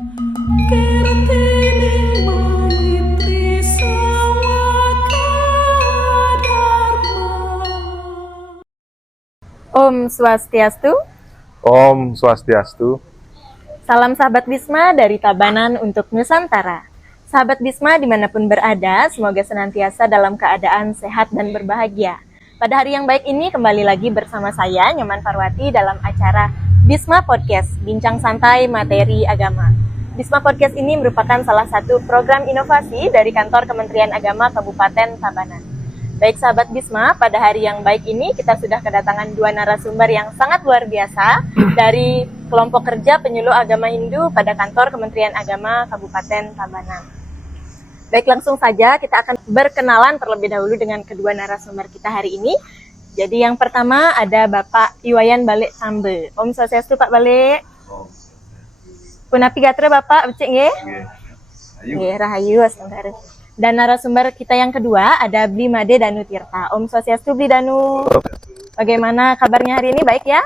Om Swastiastu. Om Swastiastu. Salam sahabat Bisma dari Tabanan untuk Nusantara. Sahabat Bisma dimanapun berada, semoga senantiasa dalam keadaan sehat dan berbahagia. Pada hari yang baik ini kembali lagi bersama saya, Nyoman Parwati, dalam acara Bisma Podcast, Bincang Santai Materi Agama. Bisma Podcast ini merupakan salah satu program inovasi dari kantor Kementerian Agama Kabupaten Tabanan. Baik sahabat Bisma, pada hari yang baik ini kita sudah kedatangan dua narasumber yang sangat luar biasa dari kelompok kerja penyuluh agama Hindu pada kantor Kementerian Agama Kabupaten Tabanan. Baik, langsung saja kita akan berkenalan terlebih dahulu dengan kedua narasumber kita hari ini. Jadi yang pertama ada Bapak Iwayan Balik Tambe. Om Swastiastu Pak Balik. Punapi gatra Bapak, becek nggih? Nggih, rahayu sebentar. Dan narasumber kita yang kedua ada Bli Made Danu Tirta. Om Swastiastu Bli Danu. Bagaimana kabarnya hari ini? Baik ya?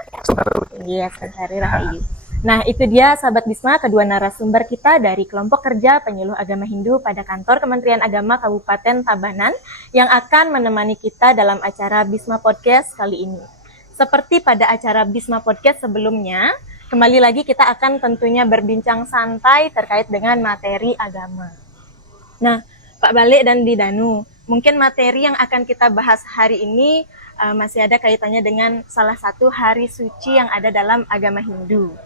Iya, sehari rahayu. Nah, itu dia sahabat Bisma, kedua narasumber kita dari kelompok kerja penyuluh agama Hindu pada kantor Kementerian Agama Kabupaten Tabanan yang akan menemani kita dalam acara Bisma Podcast kali ini. Seperti pada acara Bisma Podcast sebelumnya, kembali lagi kita akan tentunya berbincang santai terkait dengan materi agama. Nah, Pak Balik dan Didanu, mungkin materi yang akan kita bahas hari ini masih ada kaitannya dengan salah satu hari suci yang ada dalam agama Hindu.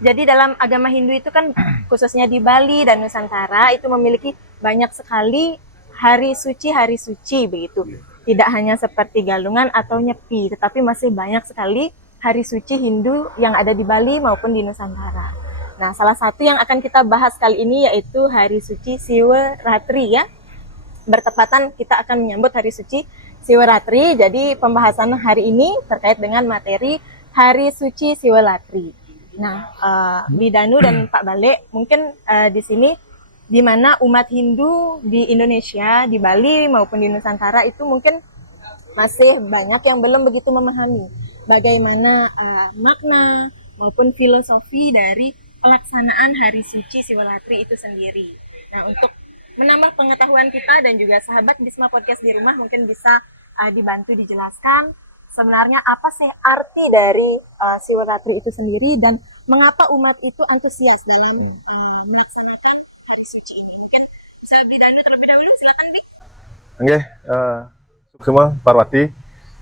Jadi dalam agama Hindu itu kan khususnya di Bali dan Nusantara itu memiliki banyak sekali hari suci begitu. Tidak hanya seperti Galungan atau Nyepi, tetapi masih banyak sekali hari suci Hindu yang ada di Bali maupun di Nusantara. Nah, salah satu yang akan kita bahas kali ini yaitu hari suci Siwaratri ya. Bertepatan kita akan menyambut hari suci Siwaratri. Jadi pembahasan hari ini terkait dengan materi hari suci Siwaratri. Nah, Bidanu dan Pak Balik, mungkin di sini di mana umat Hindu di Indonesia, di Bali maupun di Nusantara itu mungkin masih banyak yang belum begitu memahami bagaimana makna maupun filosofi dari pelaksanaan hari suci Siwaratri itu sendiri. Nah, untuk menambah pengetahuan kita dan juga sahabat Bisma Podcast di rumah mungkin bisa dibantu dijelaskan sebenarnya apa sih arti dari Siwaratri itu sendiri dan mengapa umat itu antusias dalam melaksanakan hari suci ini. Mungkin bisa Bidanu terlebih dahulu, silakan Bi. Oke, semua Parwati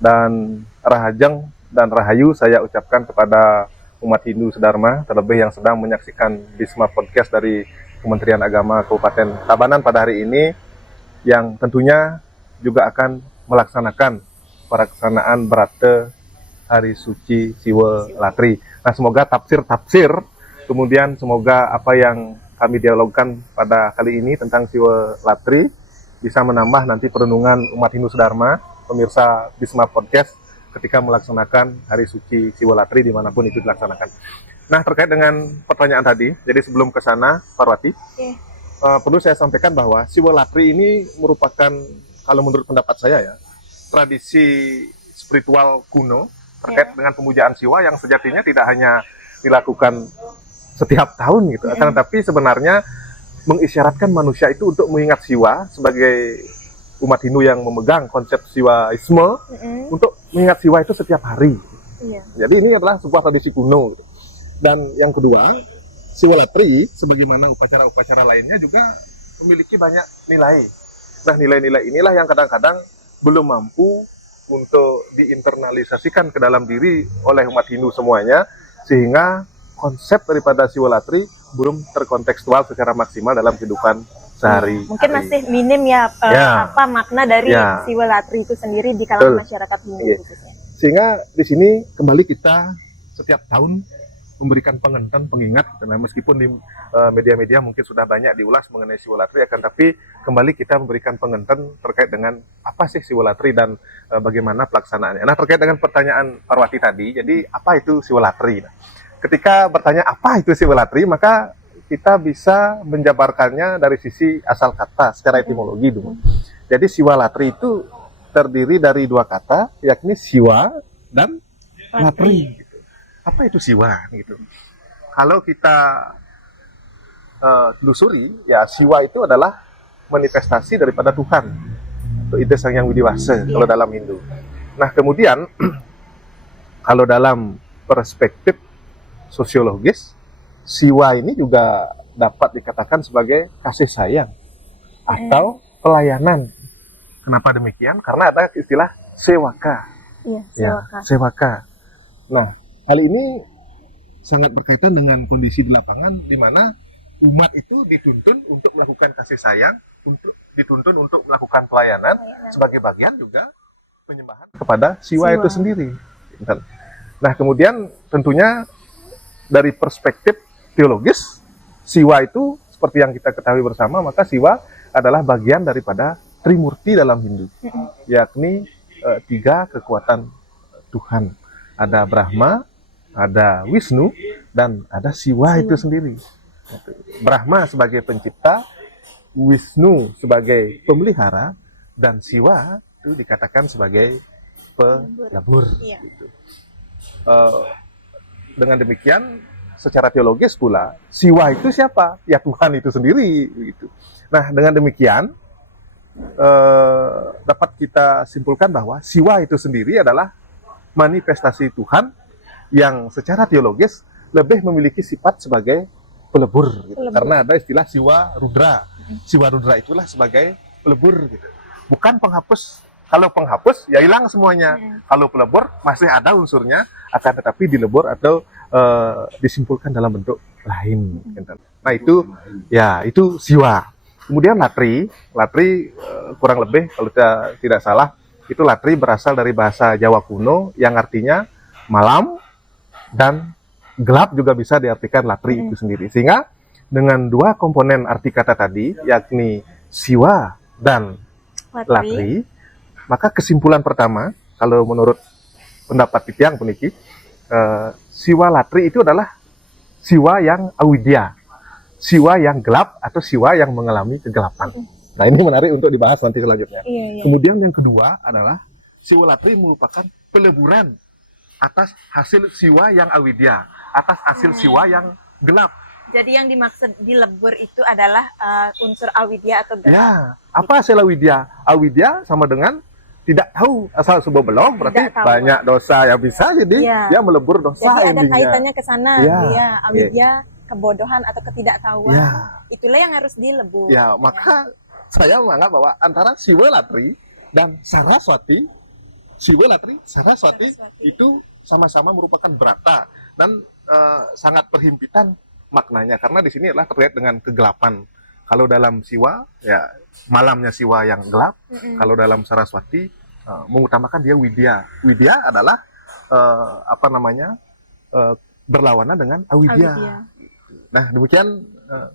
dan Rahajeng dan Rahayu saya ucapkan kepada umat Hindu Sedharma, terlebih yang sedang menyaksikan Bisma Podcast dari Kementerian Agama Kabupaten Tabanan pada hari ini, yang tentunya juga akan melaksanakan pelaksanaan Brata Hari Suci Siwaratri. Nah, semoga tafsir, kemudian semoga apa yang kami dialogkan pada kali ini tentang Siwaratri bisa menambah nanti perenungan umat Hindu Sedharma, pemirsa Bisma Podcast, ketika melaksanakan Hari Suci Siwaratri dimanapun itu dilaksanakan. Nah, terkait dengan pertanyaan tadi, jadi sebelum ke sana, Parwati, perlu saya sampaikan bahwa Siwaratri ini merupakan, kalau menurut pendapat saya ya, tradisi spiritual kuno terkait dengan pemujaan Siwa yang sejatinya tidak hanya dilakukan setiap tahun gitu, akan tetapi sebenarnya mengisyaratkan manusia itu untuk mengingat Siwa sebagai umat Hindu yang memegang konsep Siwaisme, untuk mengingat Siwa itu setiap hari. Jadi ini adalah sebuah tradisi kuno. Dan yang kedua, Siwaratri sebagaimana upacara-upacara lainnya juga memiliki banyak nilai. Nah, nilai-nilai inilah yang kadang-kadang belum mampu untuk diinternalisasikan ke dalam diri oleh umat Hindu semuanya, sehingga konsep daripada Siwaratri belum terkontekstual secara maksimal dalam kehidupan sehari. Mungkin masih minim ya, apa makna dari Siwaratri itu sendiri di kalangan masyarakat Hindu khususnya. Sehingga di sini kembali kita setiap tahun memberikan pengingat, dan meskipun di media-media mungkin sudah banyak diulas mengenai Siwaratri, akan tapi kembali kita memberikan pengingat terkait dengan apa sih Siwaratri dan bagaimana pelaksanaannya. Nah, terkait dengan pertanyaan Parwati tadi, jadi apa itu Siwaratri? Nah, ketika bertanya apa itu Siwaratri, maka kita bisa menjabarkannya dari sisi asal kata secara etimologi dulu. Jadi Siwaratri itu terdiri dari dua kata, yakni Siwa dan Latri. Apa itu Siwa gitu? Kalau kita telusuri, ya Siwa itu adalah manifestasi daripada Tuhan. Itu ide Sang Hyang Widiwasa kalau dalam Hindu. Nah, kemudian kalau dalam perspektif sosiologis, Siwa ini juga dapat dikatakan sebagai kasih sayang atau pelayanan. Kenapa demikian? Karena ada istilah sewaka. Iya, Ya, sewaka. sewaka. Nah, hal ini sangat berkaitan dengan kondisi di lapangan di mana umat itu dituntun untuk melakukan kasih sayang, dituntun untuk melakukan pelayanan sebagai bagian juga penyembahan kepada Siwa itu sendiri. Nah, kemudian tentunya dari perspektif teologis, Siwa itu seperti yang kita ketahui bersama, maka Siwa adalah bagian daripada Trimurti dalam Hindu, yakni 3 kekuatan Tuhan. Ada Brahma, ada Wisnu, dan ada Siwa itu sendiri. Brahma sebagai pencipta, Wisnu sebagai pemelihara, dan Siwa itu dikatakan sebagai pelebur. Gitu. Dengan demikian, secara teologis pula, Siwa itu siapa? Ya Tuhan itu sendiri. Gitu. Nah, dengan demikian, dapat kita simpulkan bahwa Siwa itu sendiri adalah manifestasi Tuhan yang secara teologis lebih memiliki sifat sebagai pelebur, gitu. Karena ada istilah Siwa Rudra. Siwa Rudra itulah sebagai pelebur, gitu. Bukan penghapus. Kalau penghapus ya hilang semuanya. Kalau pelebur masih ada unsurnya, akan tetapi dilebur atau disimpulkan dalam bentuk lain. Nah, itu ya itu Siwa. Kemudian Latri kurang lebih kalau tidak salah itu Latri berasal dari bahasa Jawa kuno yang artinya malam dan gelap, juga bisa diartikan Latri itu sendiri. Sehingga dengan 2 komponen arti kata tadi, yakni Siwa dan Latri, maka kesimpulan pertama, kalau menurut pendapat Titiang puniki, Siwa Latri itu adalah Siwa yang awidya, Siwa yang gelap atau Siwa yang mengalami kegelapan. Nah, ini menarik untuk dibahas nanti selanjutnya. Kemudian yang kedua adalah Siwa Latri merupakan peleburan atas hasil Siwa yang awidya, atas hasil Siwa yang gelap. Jadi yang dimaksud dilebur itu adalah unsur awidya atau gelap. Ya, apa hasil awidya? Awidya sama dengan tidak tahu, asal sebuah belum berarti banyak dosa yang bisa, jadi dia melebur dosa. Jadi ada kaitannya ke sana, ya, awidya, kebodohan atau ketidaktahuan. Itulah yang harus dilebur. Ya, maka saya menganggap bahwa antara Siwa Latri dan Saraswati, Siwa Latri, Saraswati itu sama-sama merupakan brata dan sangat perhimpitan maknanya, karena di sini adalah terkait dengan kegelapan. Kalau dalam Siwa, ya malamnya Siwa yang gelap. Kalau dalam Saraswati mengutamakan dia widya. Widya adalah berlawanan dengan awidya. Nah, demikian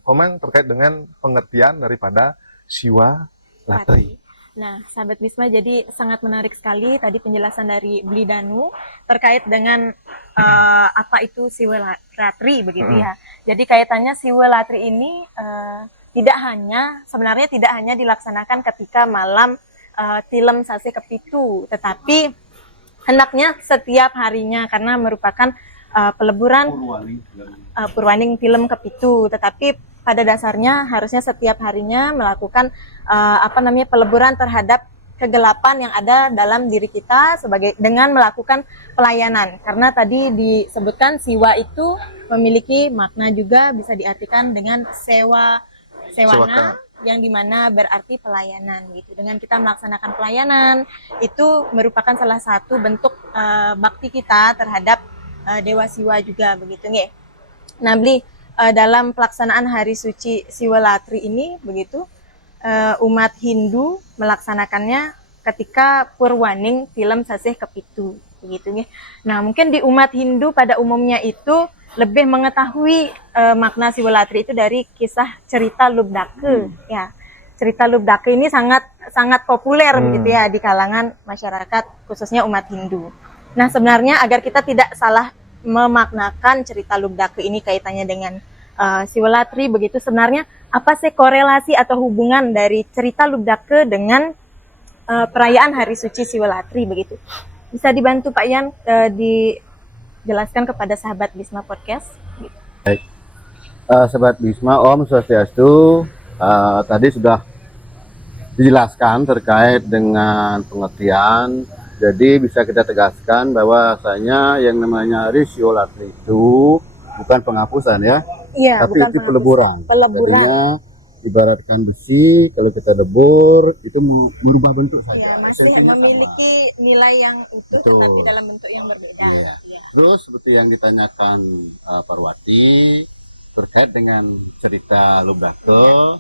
komen terkait dengan pengertian daripada Siwa Latri. Nah, sahabat Wisma, jadi sangat menarik sekali tadi penjelasan dari Bli Danu terkait dengan apa itu Siwa Latri begitu ya. Jadi kaitannya Siwa Latri ini sebenarnya tidak hanya dilaksanakan ketika malam tilem sase kepitu, tetapi hendaknya setiap harinya karena merupakan peleburan purwaning tilem kepitu, tetapi pada dasarnya harusnya setiap harinya melakukan peleburan terhadap kegelapan yang ada dalam diri kita dengan melakukan pelayanan. Karena tadi disebutkan Siwa itu memiliki makna juga bisa diartikan dengan sewana yang dimana berarti pelayanan gitu. Dengan kita melaksanakan pelayanan itu merupakan salah satu bentuk bakti kita terhadap Dewa Siwa juga begitu nggih. Nah, Bli, dalam pelaksanaan hari suci Siwa Latri ini begitu umat Hindu melaksanakannya ketika purwaning tilem sasih kepitu begitu nggih. Nah, mungkin di umat Hindu pada umumnya itu lebih mengetahui makna Siwa Latri itu dari kisah cerita Lubdake ya. Cerita Lubdake ini sangat populer begitu ya di kalangan masyarakat khususnya umat Hindu. Nah, sebenarnya agar kita tidak salah memaknakan cerita Lubdake ini kaitannya dengan Siwa Latri begitu, sebenarnya apa sih korelasi atau hubungan dari cerita Lubdake dengan perayaan hari suci Siwa Latri begitu? Bisa dibantu Pak Yan dijelaskan kepada sahabat Bisma Podcast? Baik. Sobat Bisma, Om Swastiastu. Tadi sudah dijelaskan terkait dengan pengertian. Jadi bisa kita tegaskan bahwasanya yang namanya risiolatri itu bukan penghapusan ya, Iya, tapi bukan itu penghapusan. peleburan. Peleburan. Jadinya ibaratkan besi, kalau kita lebur itu merubah bentuk saja. Ya, masih Esensinya memiliki nilai yang utuh, Betul. tetapi dalam bentuk yang berbeda. Iya. Ya. Terus seperti yang ditanyakan Parwati terkait dengan cerita Lubdake,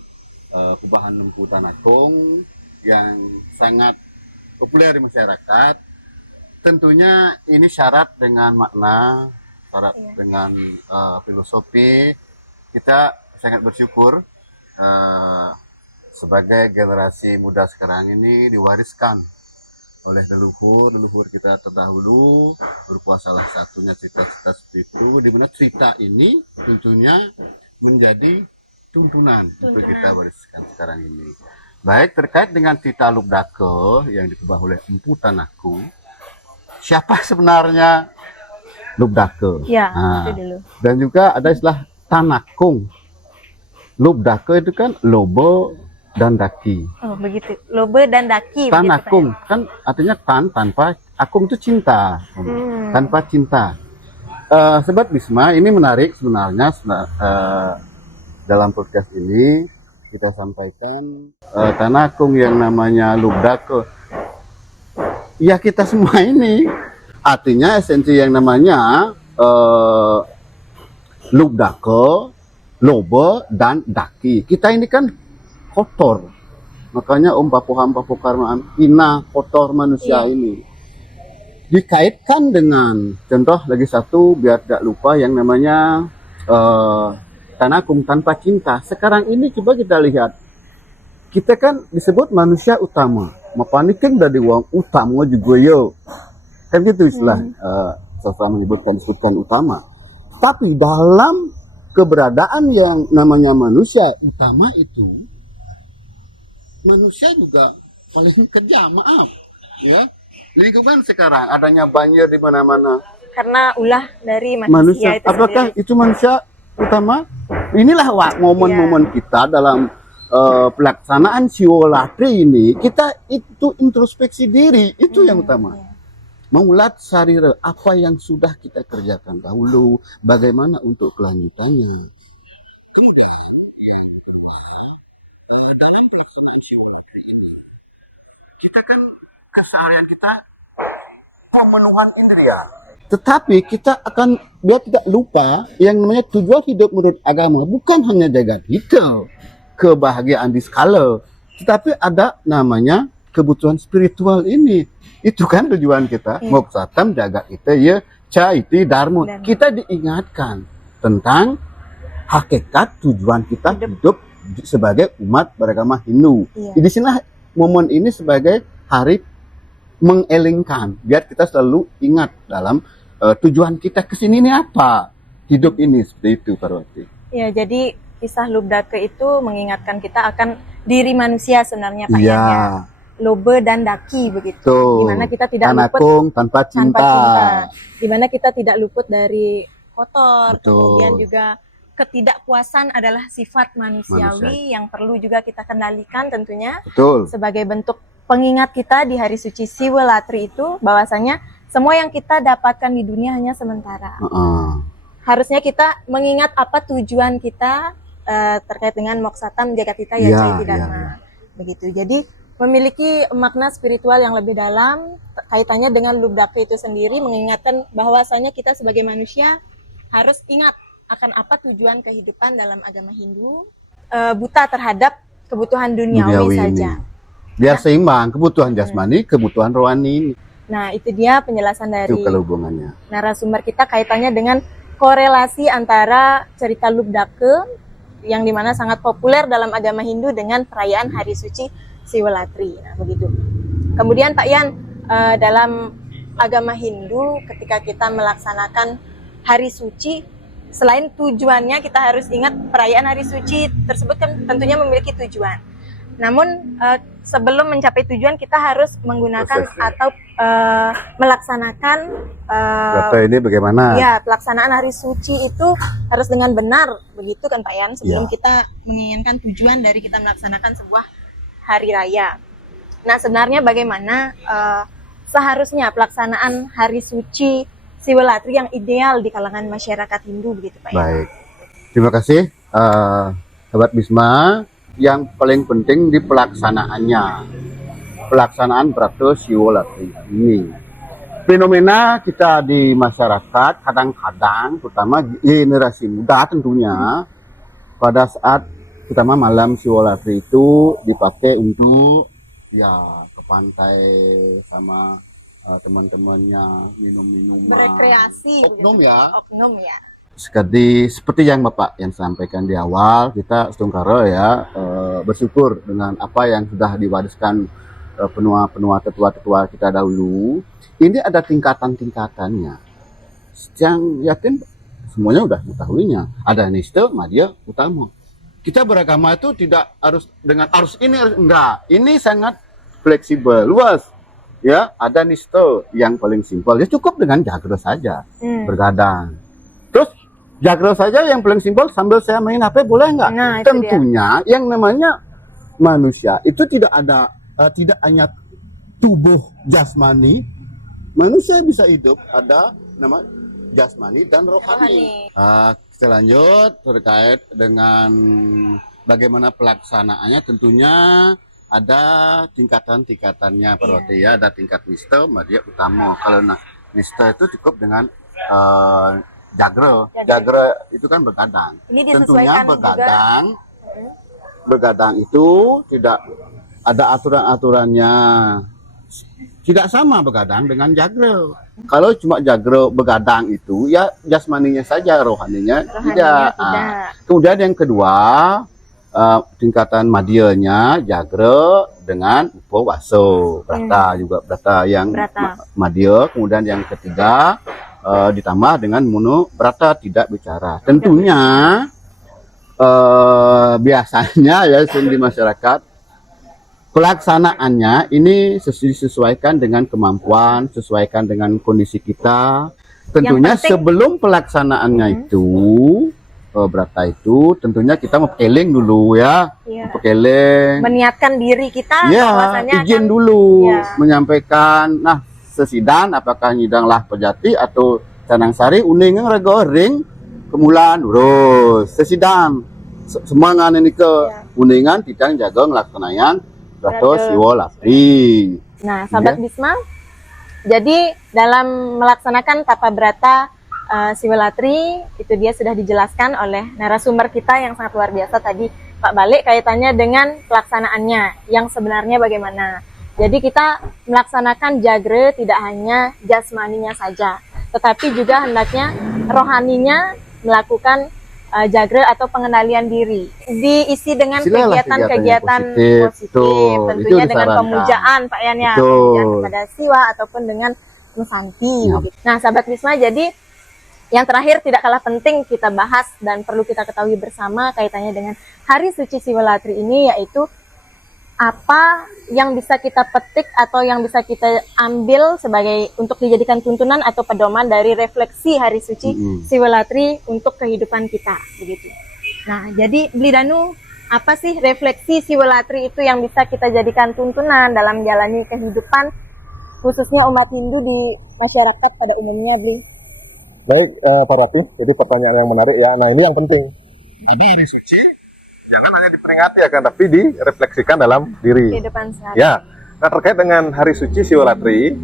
kubahan lempu Tanakung yang sangat populer di masyarakat. Tentunya ini syarat dengan makna, syarat Iya. dengan filosofi. Kita sangat bersyukur sebagai generasi muda sekarang ini diwariskan oleh leluhur kita terdahulu, berupa salah satunya cerita-cerita seperti itu, di mana cerita ini tentunya menjadi tuntunan untuk kita wariskan sekarang ini. Baik, terkait dengan cerita Lubdake yang dikubah oleh Empu Tanakung, siapa sebenarnya Lubdake? Ya, Nah, itu dulu. dan juga ada istilah Tanakung. Lubdake itu kan lobo dan daki. Oh, begitu. Lobe dan daki. Tanakung kan artinya tanpa akung itu cinta, tanpa cinta. Sobat Bisma, ini menarik sebenarnya. Dalam podcast ini kita sampaikan Tanakung yang namanya Lubdake. Ya kita semua ini artinya esensi yang namanya Lubdake, lobe dan daki. Kita ini kan kotor. Makanya Om Papu Karmaan ina kotor manusia ini. Dikaitkan dengan contoh lagi satu biar tidak lupa yang namanya Tanakung tanpa cinta. Sekarang ini coba kita lihat. Kita kan disebut manusia utama. Mapaniking dari wong utama juga yo. Kan gitu istilah seseorang disebutkan utama. Tapi dalam keberadaan yang namanya manusia utama itu, manusia juga paling kejam, maaf ya. Lingkungan sekarang adanya banjir di mana-mana, Karena ulah dari manusia itu apakah sendiri. itu manusia utama? Inilah momen-momen kita dalam pelaksanaan siwolatri ini, kita itu introspeksi diri, itu yang utama. Mengulat sarira apa yang sudah kita kerjakan dahulu, bagaimana untuk kelanjutannya. Dalam pelaksanaan siwolatri ini, kita kan keseharian kita pemenuhan indria. Tetapi kita akan biar tidak lupa yang namanya tujuan hidup menurut agama bukan hanya jagat hidup, kebahagiaan di skala, tetapi ada namanya kebutuhan spiritual ini. Itu kan tujuan kita. Moksatam jagat kita ya caiti darmo. Kita diingatkan tentang hakikat tujuan kita hidup sebagai umat beragama Hindu. Di sini momen ini sebagai hari mengelingkan biar kita selalu ingat dalam tujuan kita kesini ini apa, hidup ini, seperti itu Parwati. Ya, jadi kisah Lubdake itu mengingatkan kita akan diri manusia sebenarnya Pak Iya. ya. Lobe dan daki begitu. Tuh. Dimana kita tidak Tanakung luput tanpa cinta. tanpa cinta. Dimana kita tidak luput dari kotor. Betul. Kemudian juga ketidakpuasan adalah sifat manusiawi yang perlu juga kita kendalikan tentunya. Betul. Sebagai bentuk pengingat kita di hari suci Siwelatri itu bahwasanya semua yang kita dapatkan di dunia hanya sementara. Harusnya kita mengingat apa tujuan kita terkait dengan moksatam jagatita ya caiti dharma. Begitu. Jadi memiliki makna spiritual yang lebih dalam kaitannya dengan Lubdake itu sendiri, mengingatkan bahwasanya kita sebagai manusia harus ingat akan apa tujuan kehidupan dalam agama Hindu, buta terhadap kebutuhan duniawi saja. Biar seimbang kebutuhan jasmani, kebutuhan rohani. Nah, itu dia penjelasan dari Itu kalau hubungannya. narasumber kita kaitannya dengan korelasi antara cerita Lubdake yang dimana sangat populer dalam agama Hindu dengan perayaan Hari Suci Siwelatri. Nah, begitu. Kemudian Pak Yan, dalam agama Hindu ketika kita melaksanakan Hari Suci, selain tujuannya kita harus ingat perayaan Hari Suci tersebut kan tentunya memiliki tujuan. Namun sebelum mencapai tujuan kita harus menggunakan Prosesnya. atau melaksanakan Berarti ini bagaimana? ya pelaksanaan hari suci itu harus dengan benar, begitu kan Pak Yan, sebelum Ya. kita menginginkan tujuan dari kita melaksanakan sebuah hari raya. Nah, sebenarnya bagaimana seharusnya pelaksanaan hari suci Siwalatri yang ideal di kalangan masyarakat Hindu, begitu Pak Yan? Baik. Terima kasih, sahabat Bisma. Yang paling penting di pelaksanaannya, pelaksanaan Brata Siwalatri ini. Fenomena kita di masyarakat kadang-kadang, terutama generasi muda tentunya, pada saat terutama malam Siwalatri itu dipakai untuk ya ke pantai sama teman-temannya minum-minum. Berekreasi, Oknum begitu. ya. Oknum ya. Seperti yang Bapak yang sampaikan di awal, kita setungkara ya bersyukur dengan apa yang sudah diwariskan penua-penua tetua-tetua kita dahulu. Ini ada tingkatan-tingkatannya. Yang yakin semuanya udah mengetahuinya. Ada nista, madya, utama. Kita beragama itu tidak harus dengan arus ini, enggak. Ini sangat fleksibel, luas. Ya, ada nista yang paling simpel. Ya cukup dengan jagra saja, bergadang. Terus jagra saja yang paling simpel sambil saya main HP boleh nggak? Nah, itu Tentunya yang namanya manusia itu tidak ada tidak hanya tubuh jasmani, manusia bisa hidup ada nama jasmani dan rohani. Kita lanjut terkait dengan bagaimana pelaksanaannya, tentunya ada tingkatan-tingkatannya Parwati ya, ada tingkat nista, madya, utama. Kalau nista itu cukup dengan jagra. Jagra itu kan begadang. Ini Tentunya disesuaikan begadang. Begadang itu tidak ada aturan-aturannya. Tidak sama begadang dengan jagra. Kalau cuma jagra begadang itu ya jasmaninya saja, rohaninya tidak. Kemudian yang kedua, tingkatan madyanya jagra dengan upawaso. Brata juga brata yang madya. Kemudian yang ketiga ditambah dengan mono brata tidak bicara. Tentunya biasanya ya di masyarakat pelaksanaannya ini disesuaikan dengan kemampuan, sesuaikan dengan kondisi kita. Tentunya sebelum pelaksanaannya itu brata itu tentunya kita mau keling dulu ya, keling, meniatkan diri kita ya, bahwasanya izin dulu menyampaikan. Nah, sesidan apakah nyidanglah pejati atau canang sari uning rego ring kemulan terus sesidan semangan ini ke uningan tidang jaga ngelaksanayan Brata Siwalatri. Nah, sahabat Bisma, jadi dalam melaksanakan tapa brata Siwalatri itu dia sudah dijelaskan oleh narasumber kita yang sangat luar biasa tadi Pak Balik, kaitannya dengan pelaksanaannya yang sebenarnya bagaimana. Jadi kita melaksanakan jagra tidak hanya jasmaninya saja, tetapi juga hendaknya rohaninya melakukan jagra atau pengendalian diri. Diisi dengan kegiatan-kegiatan positif. Tentunya dengan pemujaan Pak Yan ya, pemujaan kepada Siwa ataupun dengan Nusanti. Nah, sahabat Bisma, jadi yang terakhir tidak kalah penting kita bahas dan perlu kita ketahui bersama kaitannya dengan Hari Suci Siwalatri ini, yaitu apa yang bisa kita petik atau yang bisa kita ambil sebagai untuk dijadikan tuntunan atau pedoman dari refleksi Hari Suci Siwalatri untuk kehidupan kita, begitu. Nah, jadi Bli Danu, apa sih refleksi Siwalatri itu yang bisa kita jadikan tuntunan dalam menjalani kehidupan khususnya umat Hindu di masyarakat pada umumnya, Bli? Baik, Parwati, jadi pertanyaan yang menarik ya. Nah, ini yang penting. Ada hari suci, jangan hanya diperingati ya kan, tapi direfleksikan dalam diri. Kehidupan sehari. Ya, nah terkait dengan Hari Suci Siwalatri,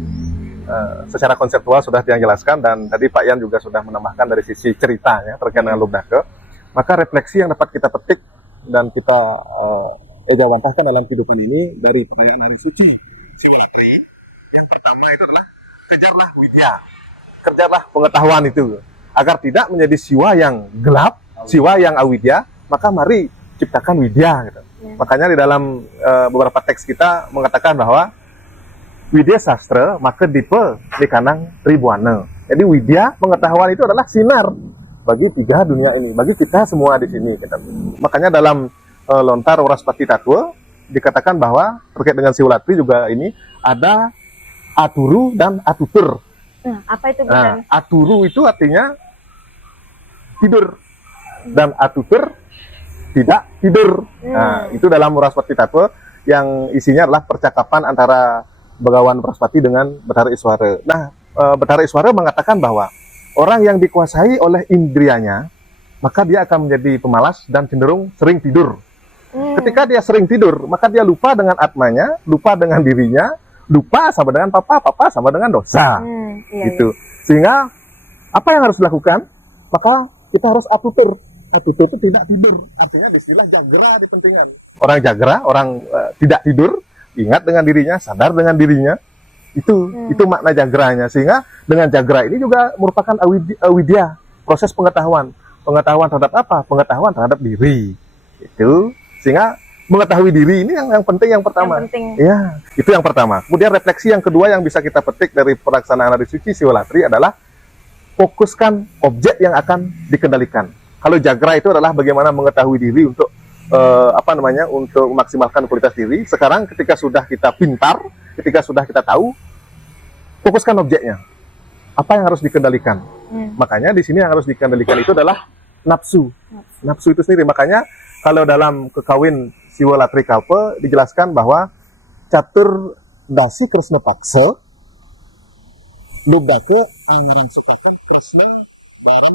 secara konseptual sudah dijelaskan dan tadi Pak Yan juga sudah menambahkan dari sisi ceritanya terkait dengan Lubnake. Maka refleksi yang dapat kita petik dan kita ejawantahkan dalam kehidupan ini dari perayaan Hari Suci Siwalatri, yang pertama itu adalah kejarlah widya, kejarlah pengetahuan itu, agar tidak menjadi siwa yang gelap, siwa yang awidya. Maka mari ciptakan widya gitu. Makanya di dalam beberapa teks kita mengatakan bahwa widya sastra maka dipe di kanang ribuana. Jadi widya pengetahuan itu adalah sinar bagi tiga dunia ini, bagi kita semua di sini gitu. Makanya dalam lontar Waraspati Tatwa dikatakan bahwa terkait dengan siwalatri juga ini ada aturu dan atutur. Apa itu Nah, bukan? aturu itu artinya tidur dan atutur tidak tidur. Nah, itu dalam Muraspati Tattwa yang isinya adalah percakapan antara Begawan Muraspati dengan Bathara Iswara. Nah, Bathara Iswara mengatakan bahwa orang yang dikuasai oleh indrianya, maka dia akan menjadi pemalas dan cenderung sering tidur. Ketika dia sering tidur, maka dia lupa dengan atmanya, lupa dengan dirinya, lupa sama dengan papa, papa sama dengan dosa. Gitu. Sehingga apa yang harus dilakukan? Maka kita harus atutur. Atutur itu tidak tidur. Artinya istilah jagra dipentingkan. Orang jagra, orang tidak tidur, ingat dengan dirinya, sadar dengan dirinya. Itu makna jagranya. Sehingga dengan jagra ini juga merupakan awidya, proses pengetahuan. Pengetahuan terhadap apa? Pengetahuan terhadap diri. Itu sehingga mengetahui diri ini yang penting, yang pertama. Yang penting. Ya, itu yang pertama. Kemudian refleksi yang kedua yang bisa kita petik dari pelaksanaan hari suci siwalatri adalah fokuskan objek yang akan dikendalikan. Kalau jagra itu adalah bagaimana mengetahui diri untuk untuk memaksimalkan kualitas diri. Sekarang ketika sudah kita pintar, ketika sudah kita tahu, fokuskan objeknya. Apa yang harus dikendalikan? Makanya di sini yang harus dikendalikan itu adalah nafsu. Nafsu itu sendiri. Makanya kalau dalam kekawin siwalatri kalpa dijelaskan bahwa catur dasi kresna paksa lubdake angaran supapan kresna dalam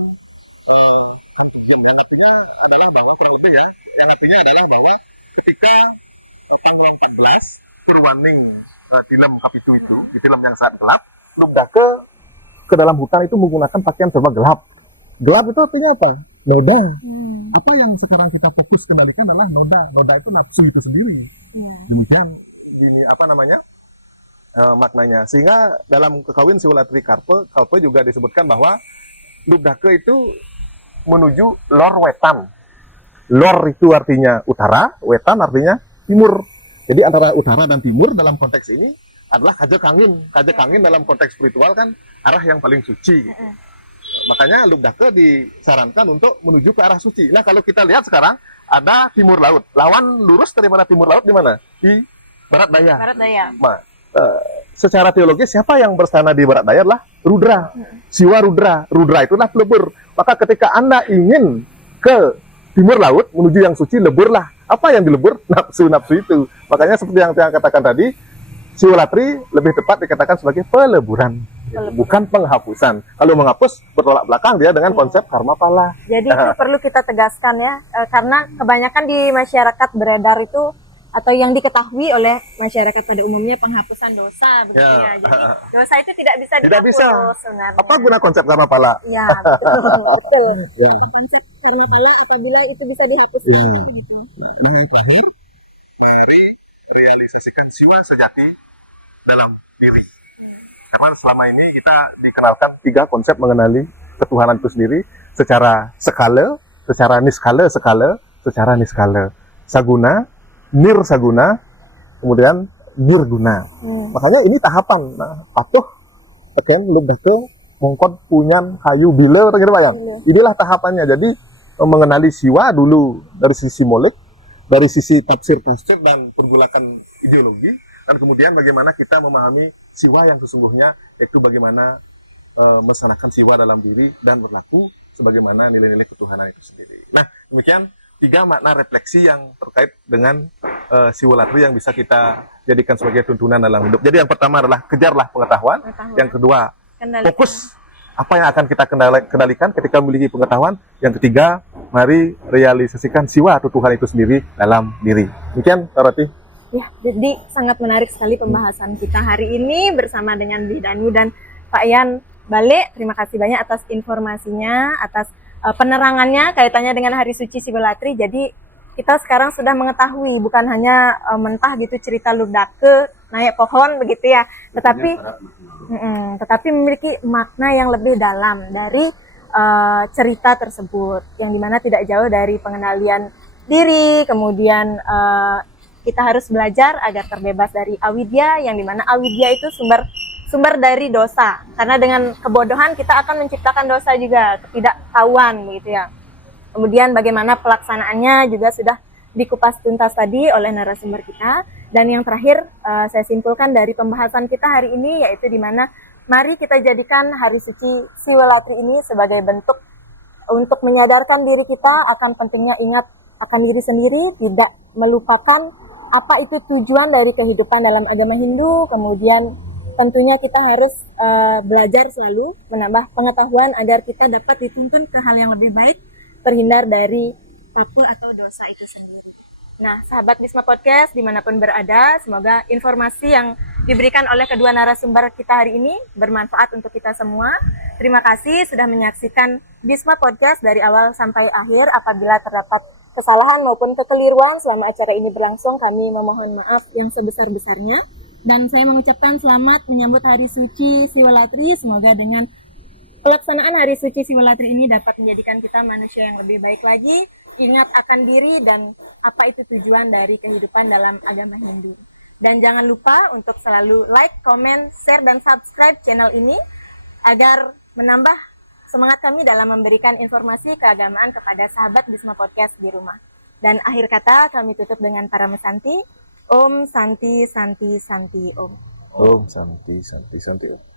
yang artinya adalah bahwa kurang lebih ya, yang artinya adalah bahwa ketika panggung 14 turwaning film kapitu itu, di film yang sangat gelap, lubdake ke dalam hutan itu menggunakan pakaian serba gelap. Gelap itu artinya apa? Noda. Apa yang sekarang kita fokus kendalikan adalah noda. Noda itu nafsu itu sendiri. Demikian ini maknanya. Sehingga dalam kekawin siwalatri kalpa juga disebutkan bahwa lubdake itu menuju lor wetan. Lor itu artinya utara, wetan artinya timur. Jadi antara utara dan timur dalam konteks ini adalah kajak angin. Kajak angin dalam konteks spiritual kan arah yang paling suci. Makanya lubdake disarankan untuk menuju ke arah suci. Nah, kalau kita lihat sekarang ada timur laut. Lawan lurus daripada timur laut di mana? Di barat daya. Barat daya. Nah, secara teologis siapa yang berstana di barat daya adalah Rudra. Siwa Rudra. Rudra itulah lebur. Maka ketika Anda ingin ke timur laut menuju yang suci, leburlah. Apa yang dilebur? Nafsu-nafsu itu. Makanya seperti yang saya katakan tadi, siwalatri lebih tepat dikatakan sebagai peleburan. Bukan penghapusan. Kalau menghapus bertolak belakang dia dengan konsep karma pala. Jadi itu perlu kita tegaskan ya, karena kebanyakan di masyarakat beredar itu atau yang diketahui oleh masyarakat pada umumnya penghapusan dosa begitu ya. Jadi dosa itu tidak bisa Tidak dihapus bisa. sebenarnya. Apa guna konsep karma pala? Ya, betul. Apa konsep karena pala apabila itu bisa dihapuskan gitu. Nah, yang terakhir dari realisasikan siwa sejati dalam diri. Karena selama ini kita dikenalkan 3 konsep mengenali ketuhanan itu sendiri secara skala, secara niskala skala, secara niskala. Saguna, nirsaguna, kemudian nirguna. Makanya ini tahapan. Nah, patuh, teken, lubdake, mongkot, punyan, kayu, bila, bayang. Inilah tahapannya. Jadi mengenali siwa dulu dari sisi molik, dari sisi tafsir dan pergulakan ideologi. Dan kemudian bagaimana kita memahami siwa yang sesungguhnya, yaitu bagaimana melaksanakan siwa dalam diri dan berlaku sebagaimana nilai-nilai ketuhanan itu sendiri. Nah, demikian 3 makna refleksi yang terkait dengan siwalatri yang bisa kita jadikan sebagai tuntunan dalam hidup. Jadi yang pertama adalah kejarlah pengetahuan. Yang kedua, fokus apa yang akan kita kendalikan ketika memiliki pengetahuan. Yang ketiga, mari realisasikan siwa atau Tuhan itu sendiri dalam diri. Demikian, Tarati. Ya, jadi sangat menarik sekali pembahasan kita hari ini bersama dengan Bidanu dan Pak Yan Bale. Terima kasih banyak atas informasinya, atas penerangannya kaitannya dengan Hari Suci Siwalatri. Jadi kita sekarang sudah mengetahui bukan hanya mentah gitu cerita lubdake naik pohon begitu ya, tetapi memiliki makna yang lebih dalam dari cerita tersebut, yang dimana tidak jauh dari pengendalian diri, kemudian kita harus belajar agar terbebas dari awidya, yang dimana awidya itu sumber dari dosa. Karena dengan kebodohan kita akan menciptakan dosa juga, ketidaktahuan begitu ya. Kemudian bagaimana pelaksanaannya juga sudah dikupas tuntas tadi oleh narasumber kita. Dan yang terakhir saya simpulkan dari pembahasan kita hari ini, yaitu di mana mari kita jadikan Hari Suci Siwalatri ini sebagai bentuk untuk menyadarkan diri kita akan pentingnya ingat akan diri sendiri, tidak melupakan apa itu tujuan dari kehidupan dalam agama Hindu. Kemudian tentunya kita harus belajar selalu, menambah pengetahuan agar kita dapat dituntun ke hal yang lebih baik, terhindar dari paku atau dosa itu sendiri. Nah, sahabat Bisma Podcast dimanapun berada, semoga informasi yang diberikan oleh kedua narasumber kita hari ini bermanfaat untuk kita semua. Terima kasih sudah menyaksikan Bisma Podcast dari awal sampai akhir. Apabila terdapat kesalahan maupun kekeliruan selama acara ini berlangsung, kami memohon maaf yang sebesar-besarnya. Dan saya mengucapkan selamat menyambut Hari Suci Siwalatri. Semoga dengan pelaksanaan Hari Suci Siwalatri ini dapat menjadikan kita manusia yang lebih baik lagi, ingat akan diri dan apa itu tujuan dari kehidupan dalam agama Hindu. Dan jangan lupa untuk selalu like, comment, share, dan subscribe channel ini agar menambah semangat kami dalam memberikan informasi keagamaan kepada sahabat Bisma Podcast di rumah. Dan akhir kata kami tutup dengan para mesanti. Om Santi Santi Santi Om. Om Santi Santi Santi Om.